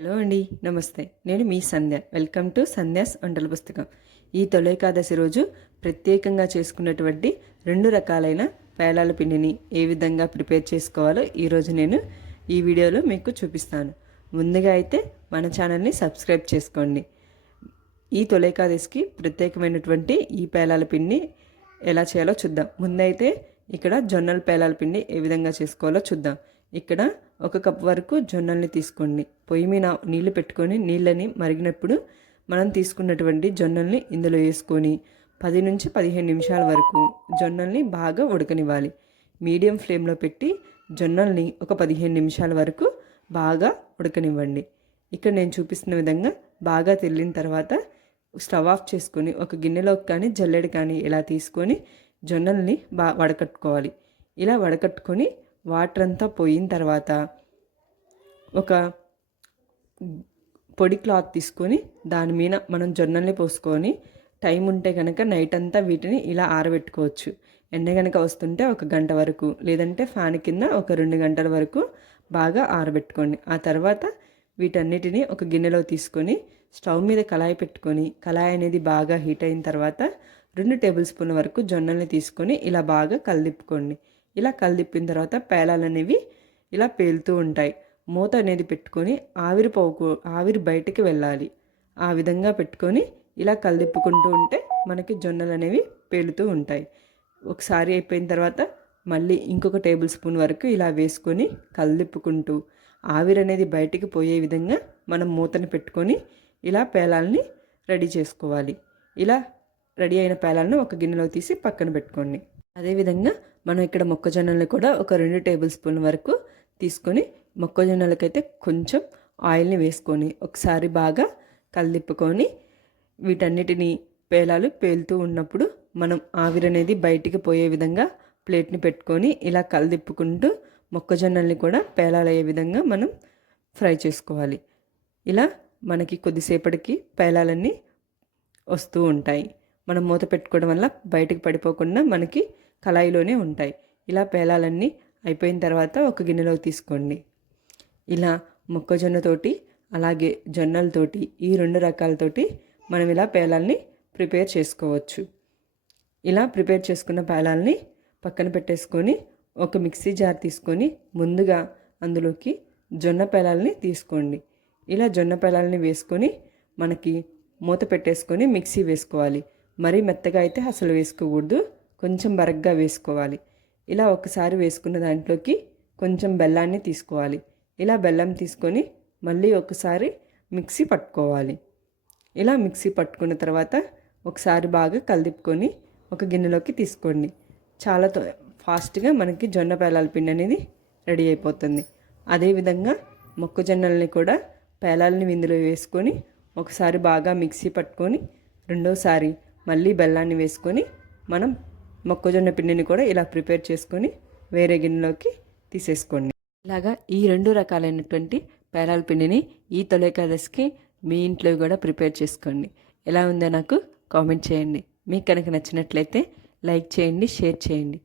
Hello అండి, నమస్తే. నేను మీ సంధ్య. వెల్కమ్ టు సంధ్యాస్ వంటల పుస్తకం. ఈ తొలి ఏకాదశి రోజు ప్రత్యేకంగా చేసుకున్నటువంటి 2 రకాలైన పేలాల పిండిని ఏ విధంగా ప్రిపేర్ చేసుకోవాలో ఈరోజు నేను ఈ వీడియోలో మీకు చూపిస్తాను. ముందుగా అయితే మన ఛానల్ని సబ్స్క్రైబ్ చేసుకోండి. ఈ తొలి ఏకాదశికి ప్రత్యేకమైనటువంటి ఈ పేలాల పిండి ఎలా చేయాలో చూద్దాం. ముందైతే ఇక్కడ జొన్నల పేలాల పిండి ఏ విధంగా చేసుకోవాలో చూద్దాం. ఇక్కడ 1 కప్ వరకు జొన్నల్ని తీసుకోండి. పొయ్యి మీద నీళ్లు పెట్టుకొని నీళ్ళని మరిగినప్పుడు మనం తీసుకున్నటువంటి జొన్నల్ని ఇందులో వేసుకొని 10 నుంచి 15 నిమిషాల వరకు జొన్నల్ని బాగా ఉడకనివ్వాలి. మీడియం ఫ్లేమ్లో పెట్టి జొన్నల్ని ఒక 15 నిమిషాల వరకు బాగా ఉడకనివ్వండి. ఇక్కడ నేను చూపిస్తున్న విధంగా బాగా తెల్లిన తర్వాత స్టవ్ ఆఫ్ చేసుకొని ఒక గిన్నెలోకి కానీ జల్లెడ కానీ ఇలా తీసుకొని జొన్నల్ని వడకట్టుకోవాలి. ఇలా వడకట్టుకొని వాటర్ అంతా పోయిన తర్వాత ఒక పొడి క్లాత్ తీసుకొని దాని మీద మనం జొన్నల్ని పోసుకొని టైం ఉంటే కనుక నైట్ అంతా వీటిని ఇలా ఆరబెట్టుకోవచ్చు. ఎండ కనుక వస్తుంటే 1 గంట వరకు, లేదంటే ఫ్యాన్ కింద ఒక 2 గంటల వరకు బాగా ఆరబెట్టుకోండి. ఆ తర్వాత వీటన్నిటిని ఒక గిన్నెలో తీసుకొని స్టవ్ మీద కళాయి పెట్టుకొని కళాయి అనేది బాగా హీట్ అయిన తర్వాత 2 టేబుల్ స్పూన్ల వరకు జొన్నల్ని తీసుకొని ఇలా బాగా కలదిప్పుకోండి. ఇలా కలదిప్పిన తర్వాత పేలాలు అనేవి ఇలా పేలుతూ ఉంటాయి. మూత అనేది పెట్టుకొని ఆవిరి బయటికి వెళ్ళాలి. ఆ విధంగా పెట్టుకొని ఇలా కలదిప్పుకుంటూ ఉంటే మనకి జొన్నలు అనేవి పేలుతూ ఉంటాయి. ఒకసారి అయిపోయిన తర్వాత మళ్ళీ ఇంకొక టేబుల్ స్పూన్ వరకు ఇలా వేసుకొని కలదిప్పుకుంటూ ఆవిరి అనేది బయటికి పోయే విధంగా మనం మూతని పెట్టుకొని ఇలా పేలాలని రెడీ చేసుకోవాలి. ఇలా రెడీ అయిన పేలాలను ఒక గిన్నెలో తీసి పక్కన పెట్టుకోండి. అదేవిధంగా మనం ఇక్కడ మొక్కజొన్నలు కూడా ఒక 2 టేబుల్ స్పూన్ల వరకు తీసుకొని మొక్కజొన్నలకైతే కొంచెం ఆయిల్ని వేసుకొని ఒకసారి బాగా కలదిప్పుకొని వీటన్నిటిని పేలాలు పేలుతూ ఉన్నప్పుడు మనం ఆవిరి అనేది బయటికి పోయే విధంగా ప్లేట్ని పెట్టుకొని ఇలా కలదిప్పుకుంటూ మొక్కజొన్నల్ని కూడా పేలాలయ్యే విధంగా మనం ఫ్రై చేసుకోవాలి. ఇలా మనకి కొద్దిసేపటికి పేలాలన్నీ వస్తూ ఉంటాయి. మనం మూత పెట్టుకోవడం వల్ల బయటికి పడిపోకుండా మనకి కళాయిలోనే ఉంటాయి. ఇలా పేలాలన్నీ అయిపోయిన తర్వాత ఒక గిన్నెలో తీసుకోండి. ఇలా మొక్కజొన్నతోటి అలాగే జొన్నలతోటి ఈ 2 రకాలతోటి మనం ఇలా పేలాల్ని ప్రిపేర్ చేసుకోవచ్చు. ఇలా ప్రిపేర్ చేసుకున్న పేలాల్ని పక్కన పెట్టేసుకొని ఒక మిక్సీ జార్ తీసుకొని ముందుగా అందులోకి జొన్న పేలాల్ని తీసుకోండి. ఇలా జొన్న పేలాల్ని వేసుకొని మనకి మూత పెట్టేసుకొని మిక్సీ వేసుకోవాలి. మరీ మెత్తగా అయితే అసలు వేసుకోకూడదు, కొంచెం బరగ్గా వేసుకోవాలి. ఇలా ఒకసారి వేసుకున్న దాంట్లోకి కొంచెం బెల్లాన్ని తీసుకోవాలి. ఇలా బెల్లం తీసుకొని మళ్ళీ ఒకసారి మిక్సీ పట్టుకోవాలి. ఇలా మిక్సీ పట్టుకున్న తర్వాత ఒకసారి బాగా కలదిప్పుకొని ఒక గిన్నెలోకి తీసుకోండి. చాలా ఫాస్ట్గా మనకి జొన్న పేలాల పిండి అనేది రెడీ అయిపోతుంది. అదేవిధంగా మొక్కజొన్నల్ని కూడా పేలాలని ఇందులో వేసుకొని ఒకసారి బాగా మిక్సీ పట్టుకొని రెండోసారి మళ్ళీ బెల్లాన్ని వేసుకొని మనం మొక్కజొన్న పిండిని కూడా ఇలా ప్రిపేర్ చేసుకొని వేరే గిన్నెలోకి తీసేసుకోండి. ఇలాగా ఈ 2 రకాలైనటువంటి పేలాల పిండిని ఈ తొలి ఏకాదశికి మీ ఇంట్లో కూడా ప్రిపేర్ చేసుకోండి. ఎలా ఉందో నాకు కామెంట్ చేయండి. మీకు కనుక నచ్చినట్లయితే లైక్ చేయండి, షేర్ చేయండి.